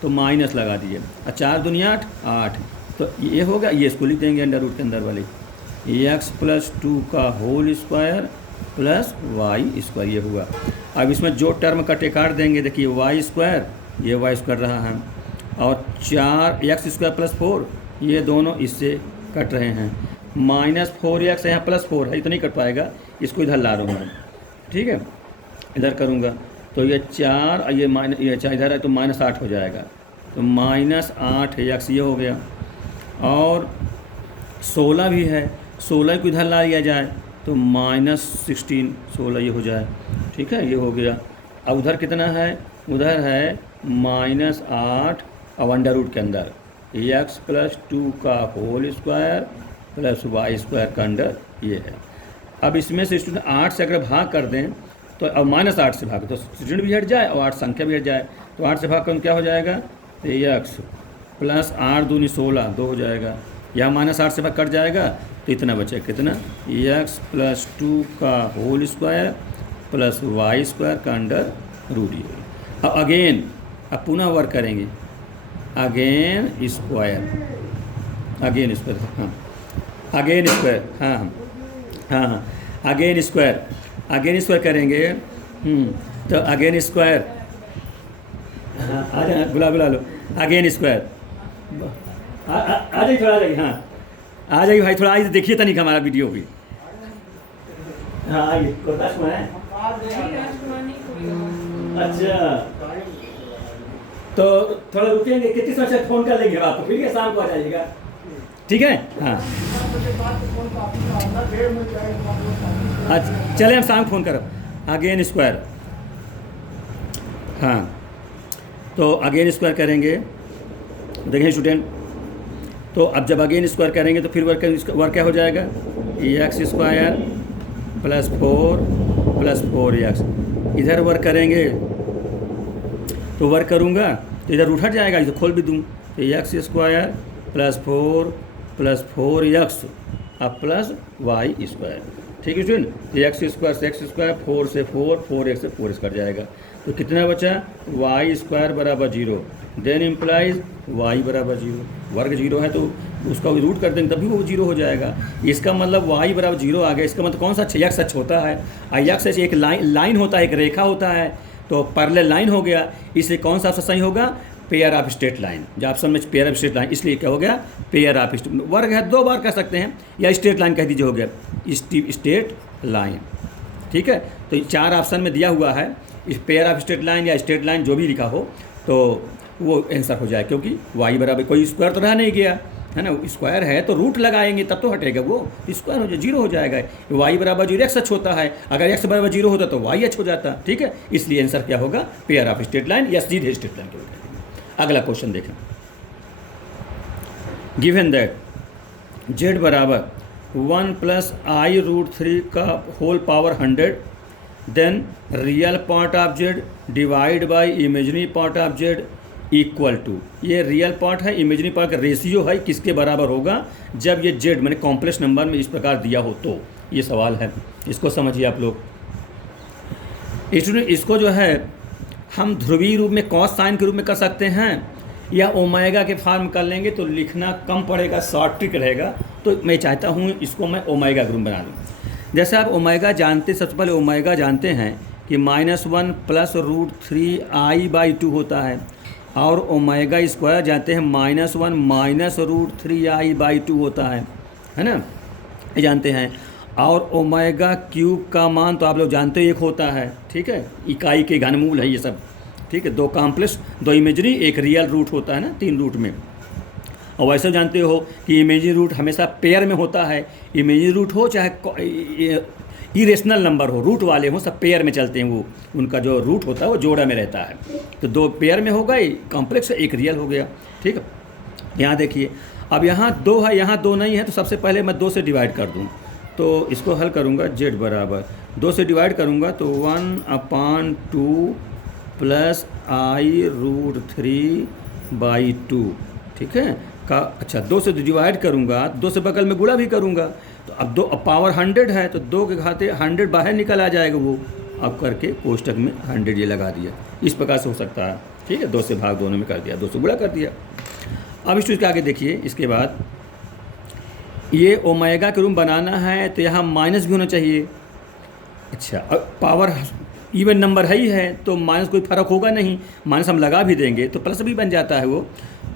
तो माइनस लगा दिए, 4 दूनी 8 8, तो ये होगा, ये इसको लिख देंगे अंडर रूट के अंदर वाले एक्स प्लस 2 का whole square plus y square, ये हुआ। अब इसमें जो टर्म कटे काट देंगे, देखिए वाई स्क्वायर, ये वाई स्क्वायर रहा है, और 4 एक्स स्क्वायर प्लस 4, ये दोनों इससे कट रहे हैं, माइनस 4x यहाँ प्लस 4 है, तो नहीं कट पाएगा, इसको इधर ला दूँगा, ठीक है, इधर करूँगा तो ये 4 ये माइनस, ये 4 इधर है तो माइनस 8 हो जाएगा, तो माइनस 8x ये हो गया, और 16 भी है, 16 को इधर ला लिया जाए तो माइनस 16 16 ये हो जाए, ठीक है, ये हो गया। अब उधर कितना है, उधर है माइनस 8 अब अंडर रूट के अंदर एक्स प्लस 2 का whole square plus y square का अंडर ये है। अब इसमें से स्टूडेंट 8 से अगर भाग कर दें तो अब माइनस 8 से भाग तो ऋण भी हट जाए और 8 संख्या भी हट जाए, तो 8 से भाग कर क्या हो जाएगा, तो एक्स प्लस 8 दूनी 16 2 हो जाएगा, यहाँ माइनस 8 से भाग कट जाएगा तो इतना बचे, कितना, एक्स प्लस 2 का whole square plus y square का अंडर रूट ये। अब अगेन, अब पुनः वर्क करेंगे, अगेन स्क्वायर, अगेन स्क्वायर, हाँ अगेन स्क्वायर, हाँ हाँ हाँ अगेन स्क्वायर, अगेन स्क्वायर करेंगे, तो अगेन स्क्वायर, हाँ आ जाए, बुला लो, अगेन स्क्वायर, आ जाइए थोड़ा, आ जाइए, हाँ आ जाइए भाई थोड़ा, आइए देखिए तनिक हमारा वीडियो भी, हाँ आइए, अच्छा तो थोड़ा रुकेंगे, कितनी समय से फ़ोन कर लेंगे आपको, ठीक है, शाम को आ जाइएगा, ठीक है, हाँ अच्छा चले हम शाम फ़ोन करो, अगेन स्क्वायर, हाँ तो अगेन स्क्वायर करेंगे, देखें स्टूडेंट, तो अब जब अगेन स्क्वायर करेंगे तो फिर वर्क क्या हो जाएगा, x square plus 4 plus 4x, इधर वर्क करेंगे तो वर्क करूँगा तो इधर रूट हट जाएगा, इधर खोल भी दूँ तो x square plus 4 plus 4x अब प्लस वाई स्क्वायर, ठीक है स्टूडेंट, तो एक्स स्क्वायर से एक्स स्क्वायर, 4 से 4, 4x से 4x कट जाएगा, तो कितना बचा, वाई स्क्वायर बराबर 0, देन इम्प्लाइज वाई बराबर 0, वर्ग 0 है तो उसका रूट कर देंगे तभी वो 0 हो जाएगा, इसका मतलब वाई बराबर 0 आ गया। इसका मतलब कौन सा एक्स अक्ष होता है, एक्स अक्ष एक लाइन होता है, एक रेखा होता है, तो पैरेलल लाइन हो गया, इसलिए कौन सा सही होगा, पेयर ऑफ स्ट्रेट लाइन, जो ऑप्शन में पेयर ऑफ स्ट्रेट लाइन, इसलिए क्या हो गया, पेयर ऑफ वर्ग है, 2 बार कह सकते हैं, या स्ट्रेट लाइन कह दीजिए, हो गया स्ट्रेट लाइन, ठीक है। तो 4 ऑप्शन में दिया हुआ है, इस पेयर ऑफ स्ट्रेट लाइन या स्ट्रेट लाइन जो भी लिखा हो तो वो आंसर हो जाए, क्योंकि वाई बराबर कोई स्क्वायर तो रह नहीं गया है ना, स्क्वायर है तो रूट लगाएंगे तब तो हटेगा, वो स्क्वायर हो जाए 0 हो जाएगा, वाई बराबर 0 एक्स अक्ष होता है, अगर एक्स बराबर 0 होता तो वाई अक्ष हो जाता, ठीक है, इसलिए आंसर क्या होगा, पेयर ऑफ स्ट्रेट लाइन या सीधे स्ट्रेट लाइन। अगला क्वेश्चन देखें, गिवन दैट z बराबर 1 प्लस आई रूट 3 का whole power 100, then real part of z divide by imaginary part of z equal to, ये रियल पार्ट है, इमेजनरी पार्ट का रेशियो है, किसके बराबर होगा जब ये z मैंने कॉम्प्लेक्स नंबर में इस प्रकार दिया हो, तो ये सवाल है, इसको समझिए आप लोग स्टूडेंट। इसको जो है हम ध्रुवीय रूप में कॉस साइन के रूप में कर सकते हैं, या ओमेगा के फॉर्म कर लेंगे तो लिखना कम पड़ेगा, शॉर्ट ट्रिक रहेगा, तो मैं चाहता हूँ इसको मैं ओमेगा के रूप में बना दूँ। जैसे आप ओमेगा जानते, सबसे पहले ओमेगा जानते हैं कि -1 प्लस √3i/2 होता है, और ओमेगा स्क्वायर जानते हैं -1 माइनस √3i/2 होता है, है ना, ये जानते हैं। और ओमेगा क्यूब का मान तो आप लोग जानते हो एक होता है, ठीक है, इकाई के घनमूल है ये सब, ठीक है। 2 कॉम्प्लेक्स 2 इमेजरी 1 रियल रूट होता है ना 3 रूट में। और वैसे जानते हो कि इमेजरी रूट हमेशा पेयर में होता है, इमेजरी रूट हो चाहे इरेशनल नंबर हो, रूट वाले हो, सब पेयर में चलते हैं, वो उनका जो रूट होता है वो जोड़ा में रहता है। तो 2 पेयर में हो गए कॉम्प्लेक्स, 1 रियल हो गया, ठीक है। यहाँ देखिए अब यहाँ 2 है, यहाँ 2 नहीं है, तो सबसे पहले मैं 2 से डिवाइड कर दूँ, तो इसको हल करूँगा z बराबर 2 से डिवाइड करूँगा तो 1/2 प्लस i√3/2, ठीक है का। अच्छा 2 से डिवाइड करूँगा, 2 से बगल में गुणा भी करूँगा, तो अब पावर 100 है तो 2 के घाते 100 बाहर निकल आ जाएगा, वो अब करके कोष्टक में 100 ये लगा दिया। इस प्रकार से हो सकता है, ठीक है। 2 से भाग दोनों में कर दिया, 2 से गुणा कर दिया। अब इसके आगे देखिए, इसके बाद ये ओमेगा के रूम बनाना है तो यहाँ माइनस भी होना चाहिए। अच्छा अब पावर इवन नंबर है ही है तो माइनस कोई फ़र्क होगा नहीं, माइनस हम लगा भी देंगे तो प्लस भी बन जाता है वो।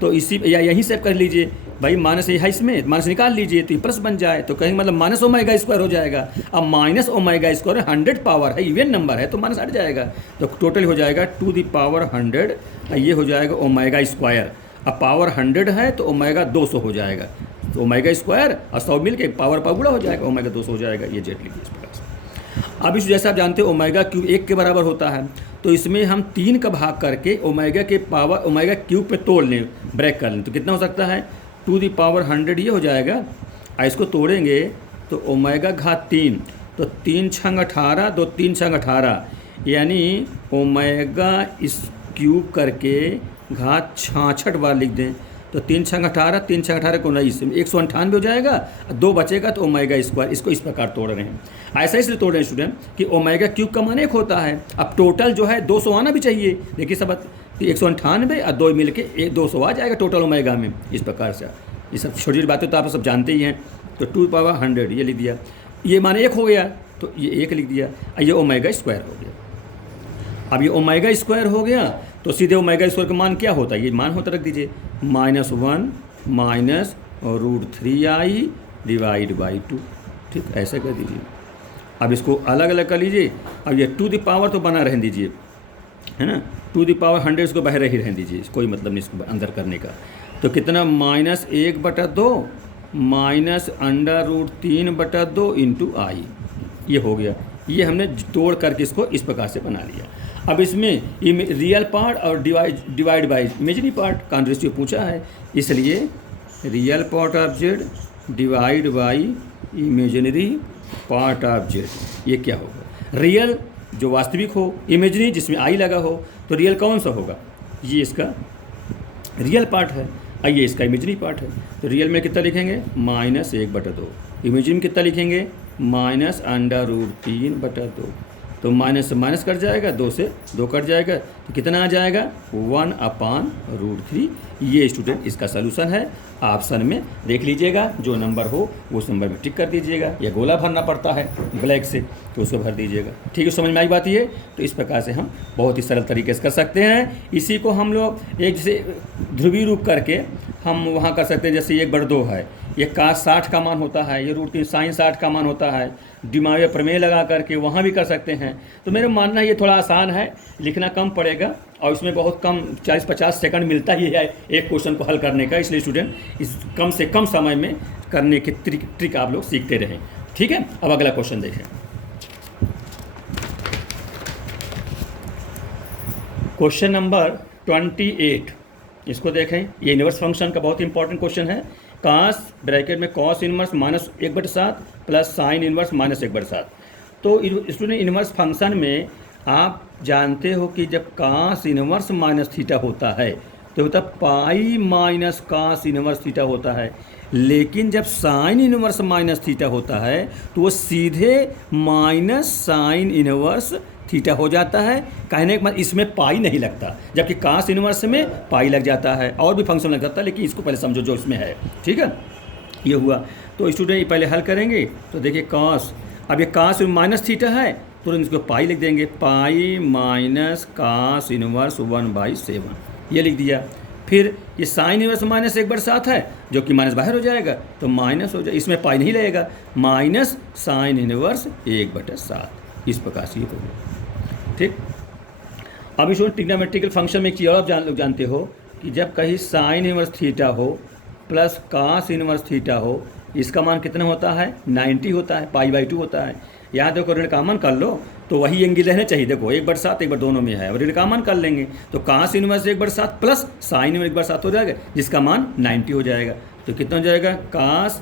तो इसी या यहीं से कर लीजिए भाई, माइनस ये है इसमें, माइनस निकाल लीजिए तो ये प्लस बन जाए, तो कहीं मतलब माइनस ओमेगा स्क्वायर हो जाएगा। अब माइनस ओमेगा स्क्वायर 100 पावर है, इवन नंबर है तो माइनस हट जाएगा, तो टोटल हो जाएगा 2⁻100, ये हो जाएगा ओमेगा स्क्वायर। अब पावर 100 है तो ओमेगा 200 हो जाएगा, तो ओमेगा स्क्वायर और 100 मिल के पावर गुणा हो जाएगा, ओमेगा 200 हो जाएगा। ये जेड लिखिए इस प्रकार से। अब इस जैसे आप जानते हो ओमेगा क्यूब 1 के बराबर होता है, तो इसमें हम 3 का भाग करके ओमेगा के पावर ओमेगा क्यूब पे तोड़ लें, ब्रेक कर लें, तो कितना हो सकता है 2⁻100 ये हो जाएगा। और इसको तोड़ेंगे तो ओमेगा घात 3, तो 3 छंग 18, 2 3 छंग 18, यानी ओमेगा इस क्यूब करके घात 66 बार लिख दें, तो 3 छंग 18, 3 छंग 18 को 19, 198 हो जाएगा, 2 बचेगा तो ओमेगा स्क्वायर। इसको इस प्रकार तोड़ रहे हैं। ऐसा इसलिए तोड़ रहे हैं स्टूडेंट कि ओमेगा क्यूब का मान 1 होता है। अब टोटल जो है 200 आना भी चाहिए, देखिए सब 198 और 2 मिल के 200 आ जाएगा टोटल ओमेगा में। इस प्रकार से ये सब छोटी छोटी बातें तो आप सब जानते ही हैं। तो 2⁻100 ये लिख दिया, ये मान 1 हो गया तो ये 1 लिख दिया, ये ओमेगा स्क्वायर हो गया। अब ये ओमेगा स्क्वायर हो गया तो सीधे ओमेगा स्क्वायर का मान क्या होता है, ये मान होता रख दीजिए -1 माइनस √3i/2, ठीक ऐसे कर दीजिए। अब इसको अलग अलग कर लीजिए। अब ये टू द पावर तो बना रहने दीजिए, है ना, 2⁻100 इसको बाहर ही रहने दीजिए, कोई मतलब नहीं इसको अंदर करने का। तो कितना -1/2 माइनस √3/2 इंटू आई, ये हो गया। ये हमने तोड़ करके इसको इस प्रकार से बना लिया। अब इसमें रियल पार्ट और डिवाइड बाई इमेजिनरी पार्ट का रेशियो पूछा है, इसलिए real part of Z divide by imaginary part of Z, ये क्या होगा, रियल जो वास्तविक हो, इमेजिनरी जिसमें आई लगा हो, तो रियल कौन सा होगा, ये इसका रियल पार्ट है, ये इसका इमेजिनरी पार्ट है। तो रियल में कितना लिखेंगे -1/2, इमेजिनरी में कितना लिखेंगे -√3/2, तो माइनस से माइनस कट जाएगा, 2 से 2 कट जाएगा, तो कितना आ जाएगा 1/√3। ये स्टूडेंट इसका सलूशन है। ऑप्शन में देख लीजिएगा, जो नंबर हो उस नंबर में टिक कर दीजिएगा, या गोला भरना पड़ता है ब्लैक से तो उसको भर दीजिएगा। ठीक है, समझ में आई बात ये। तो इस प्रकार से हम बहुत ही सरल तरीके से कर सकते हैं। इसी को हम लोग एक जैसे ध्रुवीय रूप करके हम वहाँ कर सकते हैं, जैसे 1/2 है, ये cos 60 का मान होता है, ये √3 sin 60 का मान होता है, दिमागी प्रमेय लगा करके वहाँ भी कर सकते हैं। तो मेरा मानना है ये थोड़ा आसान है, लिखना कम पड़ेगा और इसमें बहुत कम 40-50 सेकंड मिलता ही है एक क्वेश्चन को हल करने का, इसलिए स्टूडेंट इस कम से कम समय में करने की ट्रिक आप लोग सीखते रहें। ठीक है, अब अगला क्वेश्चन देखें। क्वेश्चन नंबर 28, इसको देखें। ये इनवर्स फंक्शन का बहुत इंपॉर्टेंट क्वेश्चन है। cos ब्रैकेट में cos inverse -1/7 plus sin inverse -1/7। तो स्टूडेंट इनवर्स फंक्शन में आप जानते हो कि जब cos इनवर्स -θ होता है तो होता पाई माइनस cos इनवर्स θ होता है, लेकिन जब sin इनवर्स -θ होता है तो वो सीधे -sin इनवर्स थीटा हो जाता है। कहने के बाद इसमें पाई नहीं लगता, जबकि cos इनवर्स में पाई लग जाता है, और भी फंक्शन लग जाता है, लेकिन इसको पहले समझो जो इसमें है। ठीक है, ये हुआ। तो स्टूडेंट पहले हल करेंगे तो देखिए cos, अब ये cos -θ है तो इसको पाई लिख देंगे, पाई माइनस cos इनवर्स 1/7, ये लिख दिया। फिर ये साइन इनवर्स माइनस 1/7 है, जो कि माइनस बाहर हो जाएगा तो माइनस हो जाए, इसमें पाई नहीं लगेगा, माइनस साइन इनवर्स 1/7। इस प्रकार से ये हो गया। ठीक, अब इसमें ट्रिग्नोमेट्रिकल फंक्शन में एक चीज़ और आप लोग जानते हो कि जब कहीं साइन इनवर्स थीटा हो प्लस कास इनवर्स थीटा हो, इसका मान कितना होता है, 90 होता है, पाई/2 होता है। यहाँ देखो ऋण कॉमन कर लो तो वही एंगल रहने चाहिए, देखो 1/7 1/2 दोनों में है, और ऋण कॉमन कर लेंगे तो कास इनवर्स 1/7 प्लस साइन इनवर्स 1/7 हो जाएगा, जिसका मान 90 हो जाएगा। तो कितना हो जाएगा, कास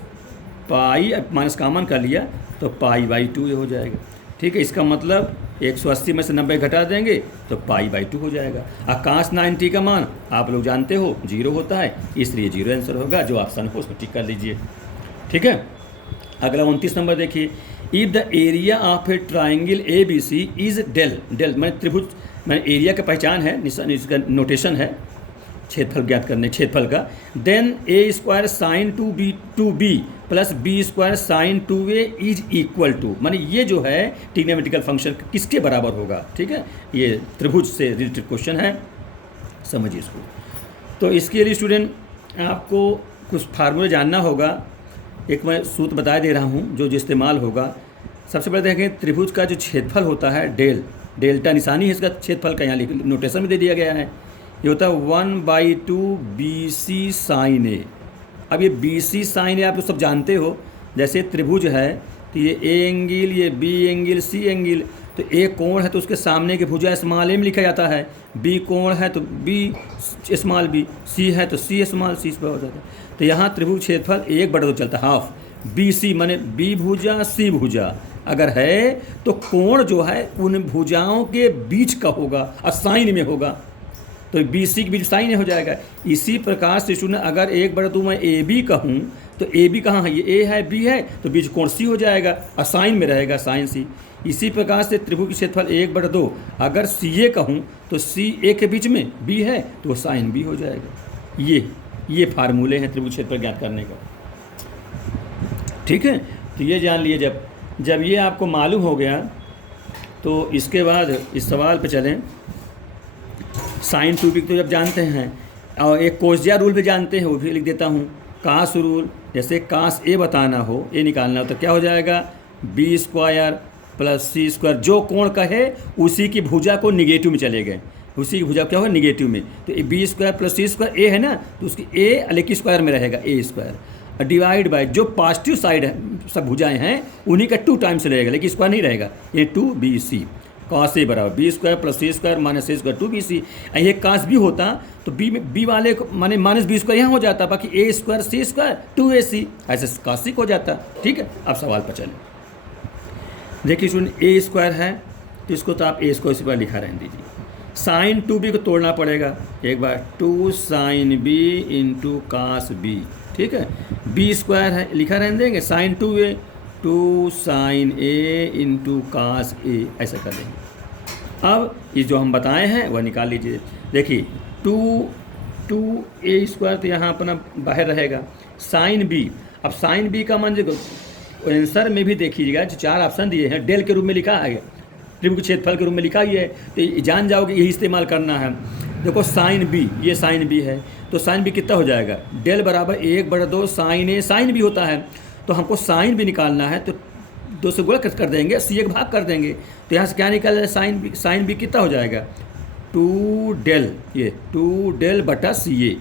पाई माइनस कॉमन कर लिया तो पाई/2 ये हो जाएगा। ठीक है, इसका मतलब 180 में से 90 घटा देंगे तो पाई/2 हो जाएगा। और कास 90 का मान आप लोग जानते हो 0 होता है, इसलिए 0 आंसर होगा। जो ऑप्शन हो उसको टिक कर लीजिए। ठीक है, अगला 29 नंबर देखिए, if the area of a triangle ABC is del, del मैंने त्रिभुज, मैंने एरिया का पहचान है, इसका नोटेशन है क्षेत्रफल ज्ञात करने, क्षेत्रफल का, then A² sine 2B plus B² sine 2A is equal to, माने ये जो है ट्रिग्नोमेट्रिकल फंक्शन किसके बराबर होगा। ठीक है, ये त्रिभुज से रिलेटेड क्वेश्चन है, समझिए इसको। तो इसके लिए स्टूडेंट आपको कुछ फार्मूले जानना होगा। एक मैं सूत्र बता दे रहा हूँ जो इस्तेमाल होगा। सबसे पहले देखें, त्रिभुज का जो क्षेत्रफल होता है डेल, डेल्टा निशानी है इसका क्षेत्रफल का, यहाँ नोटेशन में दे दिया गया है। ये होता है 1/2 BC साइन ए। अब ये BC साइन ए आप लोग सब जानते हो, जैसे त्रिभुज है तो ये A एंगल, ये B एंगल, C एंगल, तो A कोण है तो उसके सामने की भुजा स्मॉल ए में लिखा जाता है, B कोण है तो B स्मॉल B, C है तो C स्मॉल C पर हो जाता है। तो यहाँ त्रिभुज क्षेत्रफल 1/2 चलता है, हाफ BC माने B भुजा C भुजा अगर है तो कोण जो है उन भुजाओं के बीच का होगा और साइन में होगा, तो BC के बीच साइन हो जाएगा। इसी प्रकार से स्टूडेंट अगर 1/2 मैं AB कहूँ तो AB कहाँ है, ये A है B है, तो बीच कोण C हो जाएगा और साइन में रहेगा, साइन C। इसी प्रकार से त्रिभुज की क्षेत्रफल 1/2 अगर CA कहूँ तो CA के बीच में B है तो साइन B हो जाएगा। ये फार्मूले हैं त्रिभुज क्षेत्रफल ज्ञात करने का। ठीक है, तो ये जान लिए। जब ये आपको मालूम हो गया तो इसके बाद इस सवाल पे चलें। साइन 2B तो जब जानते हैं, और एक कोज्या रूल भी जानते हैं, वो भी लिख देता हूँ। कास रूल, जैसे कास A बताना हो, A निकालना हो तो क्या हो जाएगा, B² प्लस C², जो कोण कहे उसी की भुजा को निगेटिव में चले गए, उसी की भुजा क्या होगा, निगेटिव में। तो B² प्लस C² A है ना, तो उसकी A लेकिन स्क्वायर में रहेगा, A², डिवाइड बाय जो पॉजिटिव साइड है सब भुजाएं हैं उन्हीं का 2 टाइम्स रहेगा, लेकिन स्क्वायर नहीं रहेगा, ये 2BC। कास A बराबर B² plus C² minus A² 2BC। ये कास B होता तो B वाले को माने माइनस B² यहाँ हो जाता, बाकी A² C² 2AC, ऐसे कास C हो जाता। ठीक है, अब सवाल पर चलें। देखिए स्टूडेंट, A² है तो इसको तो आप A² इसी पर लिखा रहने दीजिए। साइन 2B को तोड़ना पड़ेगा एक बार, 2 sine B into cos B। ठीक है, B² है लिखा रहने देंगे, sine 2A 2 sine A into cos A, ऐसा कर देंगे। अब ये जो हम बताए हैं वह निकाल लीजिए। देखिए 2A² तो यहाँ अपना बाहर रहेगा, साइन B। अब साइन B का मान जो आंसर में भी देखिएगा, जो 4 ऑप्शन दिए हैं डेल के रूप में लिखा है, त्रिभुज क्षेत्रफल के रूप में लिखा ही है, तो जान जाओगे यही इस्तेमाल करना है। देखो साइन B, ये साइन B है तो साइन B कितना हो जाएगा, डेल बराबर 1/2 साइन A, साइन B होता है तो हमको साइन B निकालना है तो 2 से गुणा कर देंगे, C एक भाग कर देंगे, तो यहाँ से क्या निकल जाए, साइन B कितना हो जाएगा, 2 डेल, ये 2 डेल बटा CA।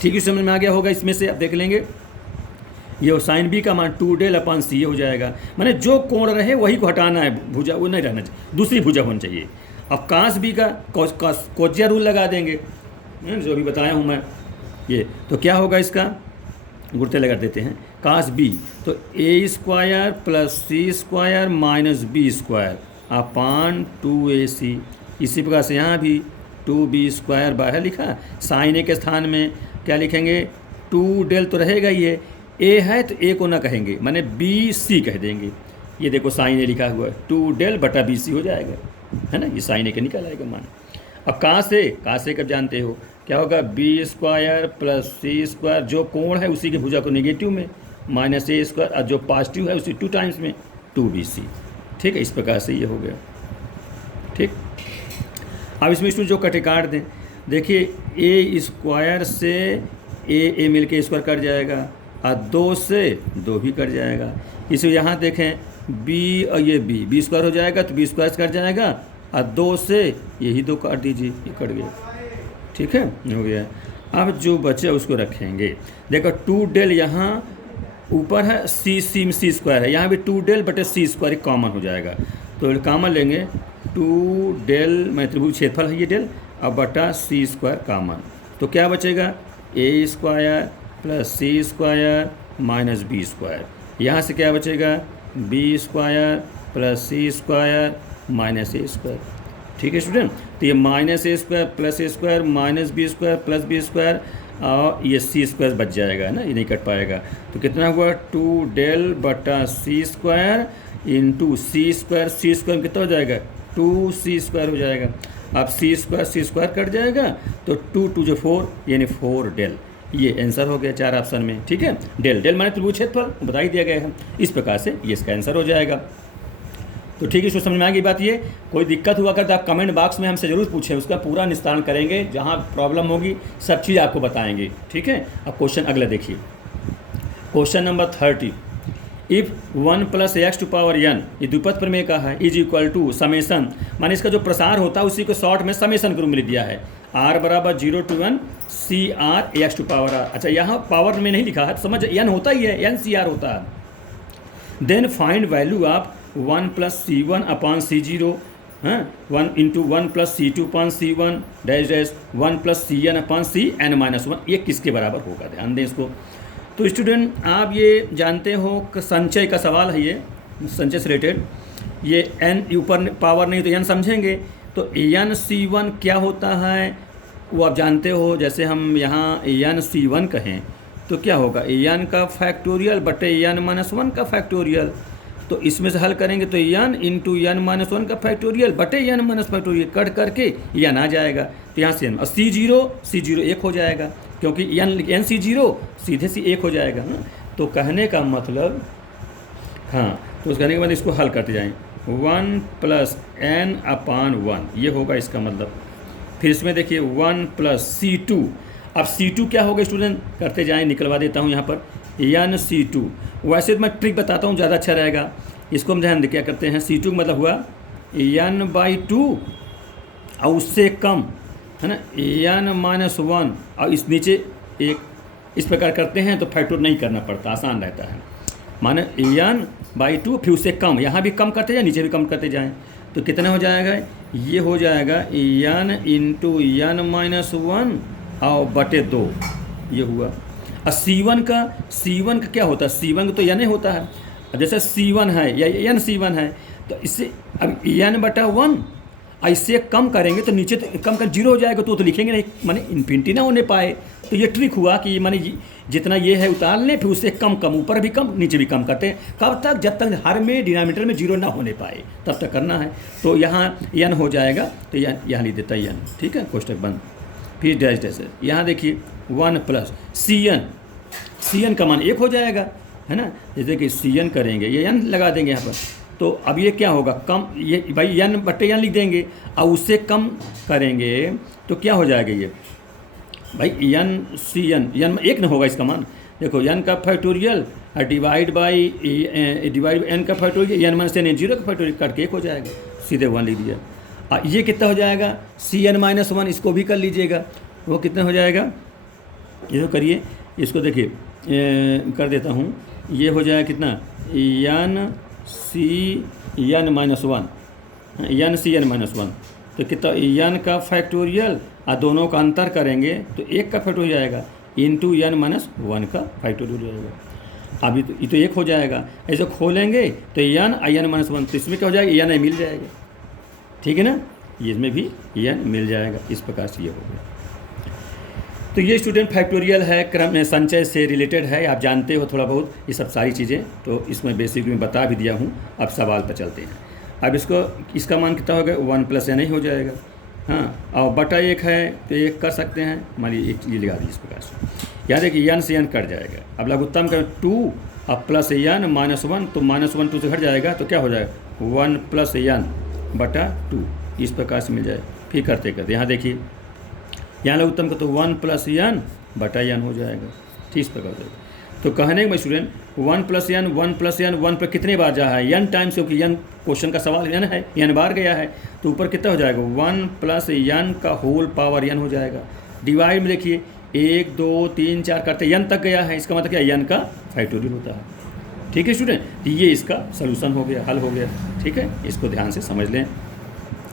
ठीक है, समझ में आ गया होगा। इसमें से आप देख लेंगे ये साइन B का मान 2 डेल अपॉन CA हो जाएगा, माने जो कोण रहे वही को हटाना है, भुजा वो नहीं रहना चाहिए, दूसरी भुजा होनी चाहिए। अब कास B का कोज्या रूल लगा देंगे, जो भी बताया हूँ मैं, ये तो क्या होगा, इसका गुर्ते लगा देते हैं। कास B तो A² plus C² minus B² upon 2AC। इसी प्रकार से यहाँ भी 2B² बाहर लिखा, साइन A के स्थान में क्या लिखेंगे, 2 डेल तो रहेगा ही है, A है तो A को ना कहेंगे, माने BC कह देंगे। ये देखो साइन A लिखा हुआ है, 2 डेल बटा BC हो जाएगा, है ना, ये साइन A का निकल आएगा मान। अब कास A कब जानते हो क्या होगा, B² प्लस C², जो कोण है उसी की भुजा को नेगेटिव में, माइनस A² और जो पॉजिटिव है उसी 2 टाइम्स में, 2BC। ठीक है, इस प्रकार से ये हो गया। ठीक, अब इसमें जो कटे काट दें, देखिए ए स्क्वायर से ए मिल के स्क्वायर कट जाएगा और 2 से 2 भी कट जाएगा। इसे यहाँ देखें बी और ये बी स्क्वायर हो जाएगा तो बी स्क्वायर से कट जाएगा और 2 से यही 2 काट दीजिए, ये कट गया। ठीक है, हो गया। अब जो बचे उसको रखेंगे। देखो 2 डेल यहाँ ऊपर है, सी स्क्वायर है, यहाँ भी 2 डेल बटे सी स्क्वायर कॉमन हो जाएगा। तो कॉमन लेंगे 2 डेल में त्रिभुज क्षेत्रफल है ये डेल, अब बटा सी स्क्वायर कॉमन, तो क्या बचेगा a square plus c square minus b square. यहाँ से क्या बचेगा b square plus c square minus a square. ठीक है स्टूडेंट, तो ये minus a square plus a square minus b square plus b square और ये सी स्क्वायर बच जाएगा ना, ये नहीं कट पाएगा। तो कितना हुआ 2 डेल बटा सी स्क्वायर इंटू सी स्क्वायर कितना हो जाएगा 2 सी स्क्वायर हो जाएगा। अब सी स्क्वायर कट जाएगा तो 2 2 जो 4 यानी 4 डेल। ये आंसर हो गया 4 ऑप्शन में। ठीक है, डेल माने त्रिभुज क्षेत्रफल बता ही दिया गया है। इस प्रकार से ये इसका आंसर हो जाएगा। तो ठीक है, इसको समझ में आ गई बात। ये कोई दिक्कत हुआ कर तो आप कमेंट बॉक्स में हमसे ज़रूर पूछें, उसका पूरा निस्तारण करेंगे। जहाँ प्रॉब्लम होगी सब चीज़ आपको बताएंगे। ठीक है, अब क्वेश्चन अगला देखिए, question number 30। If 1 plus x to power n, ये द्विपद प्रमेय का है, इज इक्वल टू समेसन, माने इसका जो प्रसार होता है उसी को शॉर्ट में समेसन के रूप में लिख दिया है। r बराबर 0 to 1 C R x to power r। अच्छा, यहाँ पावर में नहीं लिखा है, समझ n होता ही है, n सी आर होता है। Then find value of 1 plus C one upon C zero, 1 into 1 plus C two upon C one dash dash 1 plus C N upon C N minus 1, ये किसके बराबर होगा, ध्यान दें इसको। तो स्टूडेंट आप ये जानते हो कि संचय का सवाल है, ये संचय से रिलेटेड। ये एन ऊपर पावर नहीं तो एन समझेंगे। तो एन सी वन क्या होता है वो आप जानते हो। जैसे हम यहाँ एन सी वन कहें तो क्या होगा एन का फैक्टोरियल बटे एन माइनस 1 का फैक्टोरियल। तो इसमें से हल करेंगे तो एन इंटू एन माइनस 1 का फैक्टोरियल बटे एन माइनस फैक्टोरियल कट करके एन आ जाएगा। तो यहाँ से और सी जीरो 1 हो जाएगा, क्योंकि एन सी जीरो सीधे सी 1 हो जाएगा ना। तो कहने का मतलब, हाँ, तो उस कहने के बाद इसको हल करते जाएँ 1 प्लस एन अपान 1, ये होगा इसका मतलब। फिर इसमें देखिए 1 प्लस C2। अब C2 क्या होगा स्टूडेंट, करते जाएँ, निकलवा देता हूँ यहाँ पर एन C2। वैसे तो मैं ट्रिक बताता हूँ, ज़्यादा अच्छा रहेगा। इसको हम ध्यान दे क्या करते हैं, C2 का मतलब हुआ n/2 और उससे कम, है ना, n माइनस 1 और इस नीचे 1। इस प्रकार करते हैं तो फैक्टर नहीं करना पड़ता, आसान रहता है। माने n/2 फिर उससे कम, यहाँ भी कम करते जाएँ नीचे भी कम करते जाएँ, तो कितना हो जाएगा, ये हो जाएगा n इंटू n माइनस 1 और बटे 2, ये हुआ। और C1 का क्या होता है, C1 का तो n होता है। अब जैसे C1 है या n C1 है तो इससे अब n/1 और इससे कम करेंगे तो नीचे तो कम कर 0 हो जाएगा, तो लिखेंगे नहीं, माने इन्फिनिटी ना होने पाए। तो ये ट्रिक हुआ कि माने जितना ये है उतार लें, फिर उससे कम ऊपर भी कम नीचे भी कम करते हैं। कब तक, जब तक हर में डिनोमिनेटर में 0 ना होने पाए तब तक करना है। तो यहाँ n हो जाएगा, तो यहाँ लिख देता है n। ठीक है, कोष्टक बंद। फिर डैश डैश, यहाँ देखिए 1 प्लस Cn का मान 1 हो जाएगा, है ना। जैसे कि Cn करेंगे, ये n लगा देंगे यहाँ पर, तो अब ये क्या होगा, कम, ये भाई n बटे n लिख देंगे और उससे कम करेंगे तो क्या हो जाएगा, ये भाई Cn 1 न होगा इसका मान। देखो n का फैक्टोरियल डिवाइड बाई n का फैक्टोरियल n माइनस n 0 का फैक्टोरियल करके 1 हो जाएगा, सीधे 1 लिख दिया। ये कितना हो जाएगा Cn माइनस 1, इसको भी कर लीजिएगा, वो कितना हो जाएगा, ये करिए, इसको देखिए कर देता हूँ, ये हो जाएगा कितना Cn माइनस 1, तो कितना n का फैक्टोरियल और दोनों का अंतर करेंगे तो 1 का फैक्टोरियल हो जाएगा इंटू n माइनस 1 का फैक्टोरियल हो जाएगा। अभी तो ये तो 1 हो जाएगा, ऐसे खोलेंगे तो n माइनस 1, तो इसमें क्या हो जाएगा, n मिल जाएगा। ठीक है ना, ये इसमें भी n मिल जाएगा। इस प्रकार से ये हो गया। तो ये स्टूडेंट फैक्टोरियल है, क्रम संचय से रिलेटेड है, आप जानते हो थोड़ा बहुत ये सब सारी चीज़ें, तो इसमें बेसिक में बता भी दिया हूँ। अब सवाल पर चलते हैं। अब इसका मान कितना होगा, 1 प्लस n ही हो जाएगा, हाँ, और बटा 1 है तो 1 कर सकते हैं, मानिए एक चीज़ लगा दी इस प्रकार से। यहाँ देखिए n से n कट जाएगा। अब लघुत्तम का 2 अब प्लस n माइनस 1, तो माइनस 1 2 से घट जाएगा, तो क्या हो जाएगा 1 प्लस n बटा 2, इस प्रकार से मिल जाए। फिर करते यहाँ देखिए यहाँ लघुत्तम का तो 1 + n बटा n हो जाएगा। ठीक, इस प्रकार से। तो कहने में स्टूडेंट 1 + n 1 + n 1 पर कितने बार जा है, n टाइम्स, क्योंकि n क्वेश्चन का सवाल n है, n बार गया है, तो ऊपर कितना हो जाएगा 1 + n का होल पावर n हो जाएगा। डिवाइड में देखिए 1 2 3 4 करते n तक गया है, इसका मतलब क्या, n का फैक्टोरियल होता है। ठीक है स्टूडेंट, तो ये इसका सोल्यूशन हो गया, हल हो गया। ठीक है, इसको ध्यान से समझ लें।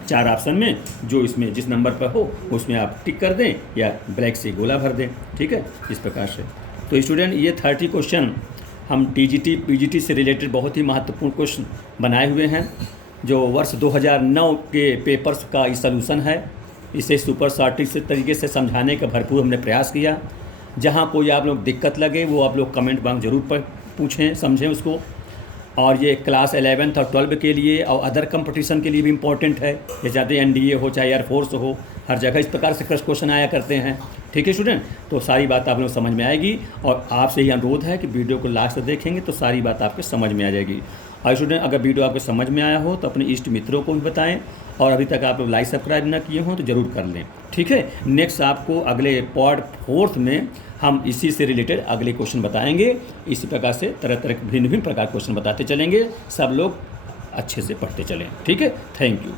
4 ऑप्शन में जो इसमें जिस नंबर पर हो उसमें आप टिक कर दें या ब्लैक से गोला भर दें। ठीक है, इस प्रकार से। तो स्टूडेंट ये 30 क्वेश्चन हम टीजीटी पीजीटी से रिलेटेड बहुत ही महत्वपूर्ण क्वेश्चन बनाए हुए हैं, जो वर्ष 2009 के पेपर्स का ये सलूशन है। इसे सुपर शॉर्ट से तरीके से समझाने का भरपूर हमने प्रयास किया। जहाँ कोई आप लोग दिक्कत लगे वो आप लोग कमेंट बॉक्स जरूर पर पूछें, समझें उसको। और ये क्लास 11th और 12 के लिए और अदर कंपटीशन के लिए भी इम्पोर्टेंट है, जैसे एनडीए हो चाहे एयरफोर्स हो, हर जगह इस प्रकार से क्वेश्चन आया करते हैं। ठीक है स्टूडेंट, तो सारी बात आप लोग समझ में आएगी, और आपसे ये अनुरोध है कि वीडियो को लास्ट तक देखेंगे तो सारी बात आपके समझ में आ जाएगी। और स्टूडेंट, अगर वीडियो आपके समझ में आया हो तो अपने इष्ट मित्रों को भी बताएं, और अभी तक आप लोग लाइक सब्सक्राइब ना किए हों तो ज़रूर कर लें। ठीक है, नेक्स्ट आपको अगले पार्ट 4 में हम इसी से रिलेटेड अगले क्वेश्चन बताएंगे। इसी प्रकार से तरह तरह के भिन्न भिन्न प्रकार क्वेश्चन बताते चलेंगे, सब लोग अच्छे से पढ़ते चलें। ठीक है, थैंक यू।